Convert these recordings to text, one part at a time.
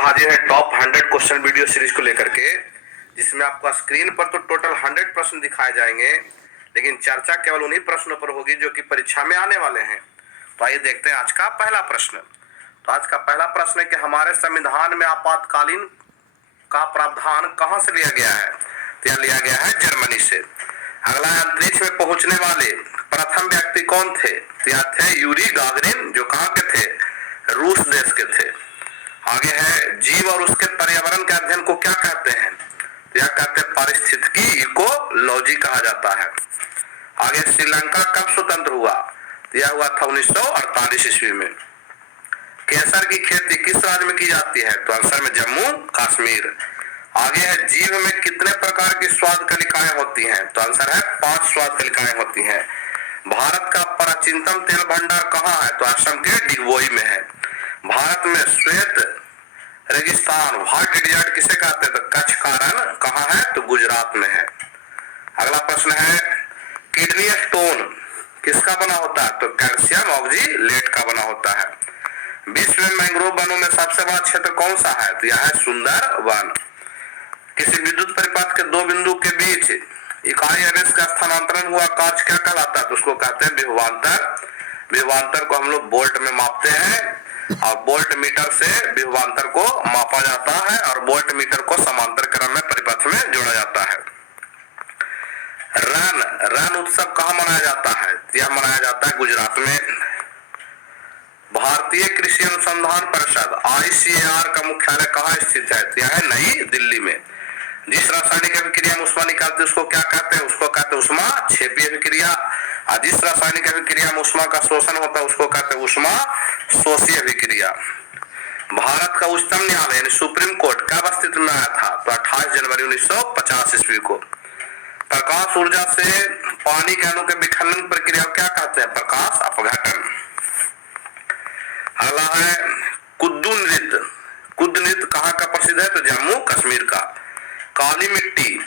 हाजिर है top 100 question video series को लेकर के, जिसमें आपका स्क्रीन पर तो टोटल 100 प्रश्न दिखाए जाएंगे, लेकिन चर्चा केवल उन्हीं प्रश्नों पर होगी जो कि परीक्षा में आने वाले हैं। तो आइए देखते हैं आज का पहला प्रश्न। तो आज का पहला प्रश्न है कि हमारे संविधान में आपातकालीन का प्रावधान कहां से लिया गया है? तो यह लिया गया है जर्मनी से। अगला है, अंतरिक्ष में पहुंचने वाले प्रथम व्यक्ति कौन थे? तो यह थे यूरी गागरिन, जो कहां के थे? रूस देश के थे। आगे है, जीव और उसके पर्यावरण के अध्ययन को क्या कहते हैं? तो यह कहते हैं पारिस्थितिकी, इकोलॉजी कहा जाता है। आगे, श्रीलंका कब स्वतंत्र हुआ? तो यह हुआ था 1948 ईस्वी में। केसर की खेती किस राज्य में की जाती है? तो आंसर में जम्मू कश्मीर। आगे है, जीव में कितने प्रकार की स्वाद कलिकाएं होती हैं? तो आंसर है 5 स्वाद कलिकाएं होती हैं। भारत का प्राचीनतम तेल भंडार कहाँ है? तो असम के डिगबोई में है। भारत में श्वेत रेगिस्तान, व्हाइट डेजर्ट किसे कहते हैं? तो कच्छ का रण कहाँ है? तो गुजरात में है। अगला प्रश्न है, किडनी स्टोन किसका बना होता है? तो कैल्शियम ऑक्सीलेट का बना होता है। विश्व में मैंग्रोव वनों में सबसे बड़ा क्षेत्र कौन सा है? तो यह है सुंदरवन। किसी विद्युत परिपथ के दो बिंदु के बीच इकाई आवेश का स्थानांतरण हुआ कार्य क्या कहलाता है? तो उसको कहते हैं विभवांतर। विभवांतर को हम लोग वोल्ट में मापते हैं और वोल्ट मीटर से विभवांतर को मापा जाता है और वोल्ट मीटर को समांतर क्रम में परिपथ में जोड़ा जाता है। रण उत्सव कहाँ मनाया जाता है? यह मनाया जाता है गुजरात में। भारतीय कृषि अनुसंधान परिषद ICAR का मुख्यालय कहाँ स्थित है? यह है नई दिल्ली में। जिस रासायनिक अभिक्रिया में ऊष्मा निकालते उसको क्या कहते हैं? उसको कहते हैं ऊष्मा क्षेपी अभिक्रिया। और जिस रासायनिक अभिक्रिया में ऊष्मा का शोषण होता है उसको कहते हैं ऊष्मा शोषी अभिक्रिया। भारत का उच्चतम न्यायालय यानी सुप्रीम कोर्ट कब अस्तित्व में आया था? तो 28 जनवरी 1950 ईस्वी को। प्रकाश ऊर्जा से पानी के अणु के विखंडन प्रक्रिया क्या कहते हैं? प्रकाश अपघटन। अगला है, कुद्दू नृत्य। कुद्दू नृत्य कहाँ का प्रसिद्ध है? तो जम्मू कश्मीर का। काली मिट्टी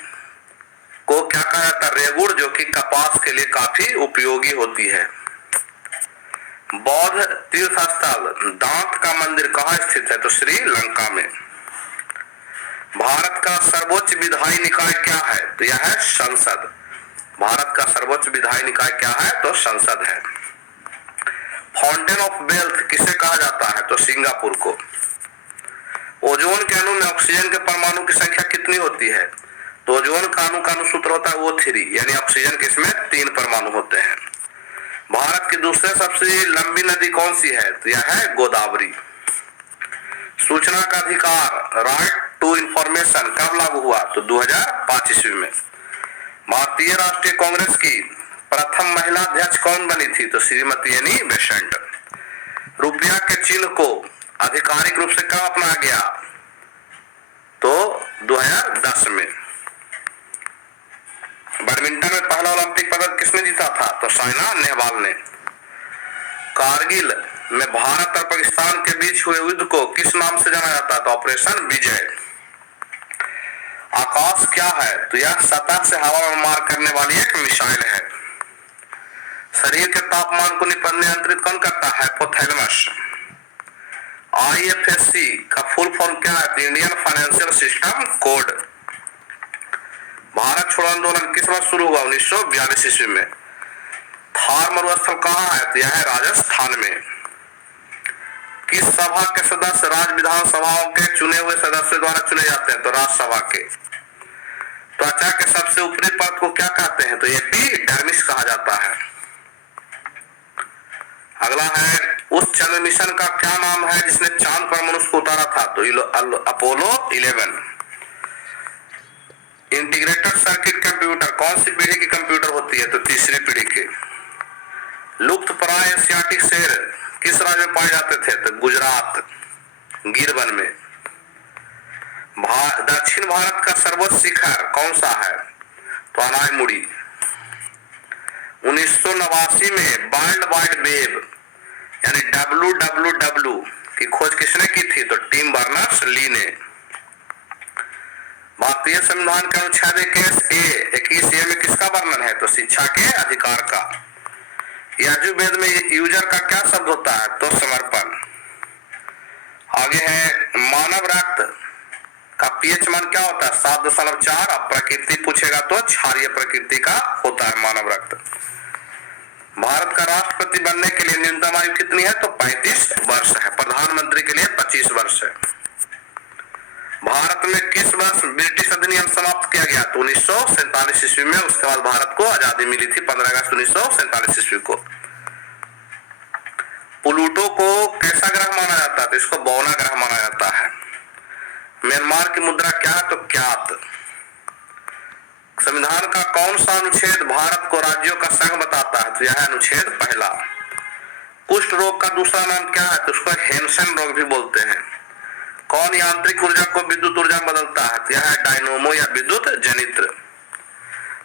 को क्या कहा जाता है? रेगुड़, जो कि कपास के लिए काफी उपयोगी होती है। बौद्ध तीर्थ स्थल दांत का मंदिर कहाँ स्थित है? तो श्रीलंका में। भारत का सर्वोच्च विधायी निकाय क्या है? तो यह है संसद। भारत का सर्वोच्च विधायी निकाय क्या है? तो संसद है। फाउंटेन ऑफ वेल्थ किसे कहा जाता है? तो सिंगापुर को। ओजोन के अणु में ऑक्सीजन के परमाणु की संख्या कितनी होती है? तो ओजोन का अणु सूत्र होता है O3, यानी ऑक्सीजन के इसमें 3 परमाणु होते हैं। भारत की दूसरे सबसे लंबी नदी कौन सी है? तो यह है गोदावरी। सूचना का अधिकार, राइट टू इंफॉर्मेशन, कब लागू हुआ? तो 2005 ईस्वी में। भारतीय राष्ट्रीय कांग्रेस की प्रथम महिला अध्यक्ष कौन बनी थी? तो श्रीमती एनी बेसेंट। रुपया के चिन्ह को आधिकारिक रूप से कब अपनाया गया? तो 2010 में। बैडमिंटन में पहला ओलंपिक पदक किसने जीता था? तो साइना नेहवाल ने। कारगिल में भारत और पाकिस्तान के बीच हुए युद्ध को किस नाम से जाना जाता है? तो ऑपरेशन विजय। आकाश क्या है? तो यह सतह से हवा में मार करने वाली एक मिसाइल है। शरीर के तापमान को नियंत्रित कौन करता है? हाइपोथैलेमस। IFSC का फुल फॉर्म क्या है? Indian financial system code. Bharat छोड़ो आंदोलन किस वर्ष शुरू हुआ? 1942 ईस्वी में। थार मरुस्थल कहाँ है? तो यह है राजस्थान में। किस सभा के सदस्य राज्य विधानसभाओं के चुने हुए सदस्यों द्वारा चुने जाते हैं? तो राज्यसभा के। त्वचा के सबसे ऊपरी परत को क्या कहते हैं? तो एपिडर्मिस कहा जाता है। अगला है, उस चंद्र मिशन का क्या नाम है जिसने चांद पर मनुष्य को उतारा था? तो अपोलो 11। इंटीग्रेटेड सर्किट कंप्यूटर कौन सी पीढ़ी की कंप्यूटर होती है? तो तीसरी पीढ़ी के। लुप्त प्राय एशियाटिक शेर किस राज्य में पाए जाते थे? तो गुजरात, गिरवन में। दक्षिण भारत का सर्वोच्च शिखर कौन सा है? तो अनायमुड़ी। 1989 में वर्ल्ड वाइड वेब यानी WWW की खोज किसने की थी? तो टिम बर्नर्स ली ने। भारतीय संविधान के अनुच्छेद 21A में किसका वर्णन है? तो शिक्षा के अधिकार का। यजुर्वेद में यूजर का क्या शब्द होता है? तो समर्पण। आगे है मानव रक्त का पीएच मान क्या होता है 7.4। अब प्रकृति पूछेगा तो क्षारीय प्रकृति का होता है मानव रक्त। भारत का राष्ट्रपति बनने के लिए न्यूनतम आयु कितनी है तो 35 वर्ष है। प्रधानमंत्री के लिए 25 वर्ष है। भारत में किस वर्ष ब्रिटिश अधिनियम समाप्त किया गया तो 1947 ईस्वी में। उसके बाद भारत को आजादी मिली थी 15 अगस्त 1947 ईस्वी को। प्लूटो को कैसा ग्रह माना जाता है तो इसको बौना ग्रह माना जाता है। म्यांमार की मुद्रा क्या है तो क्यात। संविधान का कौन सा अनुच्छेद भारत को राज्यों का संघ बताता है तो यह है अनुच्छेद 1। कुष्ठ रोग का दूसरा नाम क्या है तो उसको हेंसन रोग भी बोलते हैं। कौन यांत्रिक ऊर्जा को विद्युत ऊर्जा में बदलता है तो यह है डायनोमो या विद्युत जनित्र।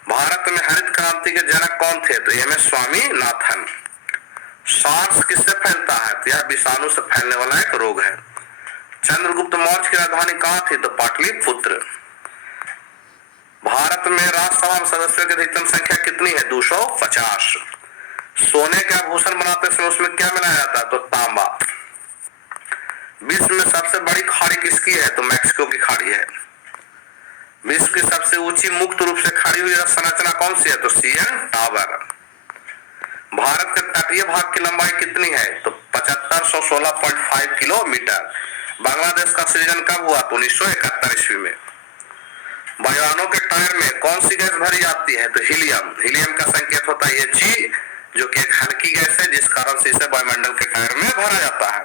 भारत में हरित क्रांति के जनक कौन थे तो एम.एस. स्वामीनाथन। सार्स किससे फैलता है तो यह विषाणु से फैलने वाला एक रोग है। चंद्रगुप्त मौर्य की राजधानी कहाँ थी तो पाटलिपुत्र। भारत में राज्यसभा में सदस्यों की अधिकतम संख्या कितनी है 250। सोने के आभूषण बनाते समय उसमें क्या मिलाया जाता है तो तांबा। विश्व में सबसे बड़ी खाड़ी किसकी है तो मैक्सिको की खाड़ी है। विश्व की सबसे ऊंची मुक्त रूप से खड़ी हुई संरचना कौन सी है तो सीएन टावर। भारत के तटीय भाग की लंबाई कितनी है तो 7516.5 किलोमीटर। बांग्लादेश का सृजन कब हुआ तो 1971 ईस्वी में। वायुयानों के टायर में कौन सी गैस भरी जाती है तो हीलियम। हीलियम का संकेत होता है He जो कि एक हल्की गैस है जिस कारण से इसे वायुमंडल के टायर में भरा जाता है।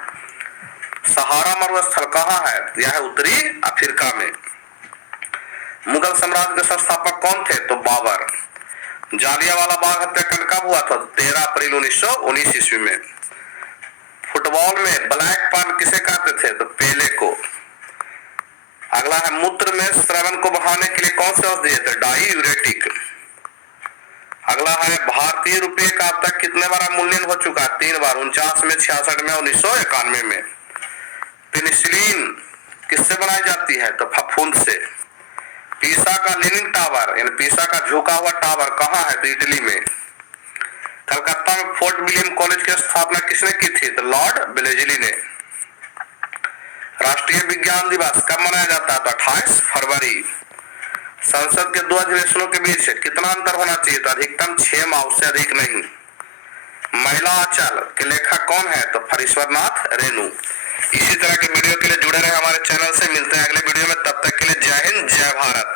सहारा मरुस्थल कहाँ है यह है उत्तरी अफ्रीका में। मुगल साम्राज्य के संस्थापक कौन थे तो बाबर। जालियांवाला बाग हत्याकांड कब हुआ था 13 अप्रैल 1919 ईस्वी में। फुटबॉल में ब्लैक पान किसे कहते थे तो पेले को। अगला है मूत्र में श्रवण को बढ़ाने के लिए कौन से औषधि है तो डायूरेटिक। अगला है भारतीय रुपये का अब तक कितने बार मूल्यन हो चुका है 3 बार 49 में 66 में 1991 में। पेनिसिलिन किससे बनाई जाती है तो फफूंद से। पीसा का लीनिंग टावर यानी पीसा का झुका हुआ टावर कहाँ है तो इटली में। कलकत्ता में फोर्ट विलियम कॉलेज की स्थापना किसने की थी तो लॉर्ड वेलेस्ली ने। राष्ट्रीय विज्ञान दिवस कब मनाया जाता है तो 28 फरवरी। संसद के 2 अधिवेशनों के बीच कितना अंतर होना चाहिए तो अधिकतम 6 माह से अधिक नहीं। महिला आंचल के लेखक कौन है तो फरीश्वरनाथ रेणु। इसी तरह के वीडियो के लिए जुड़े रहे हमारे चैनल से। मिलते हैं अगले वीडियो में, तब तक के लिए जय हिंद जय भारत।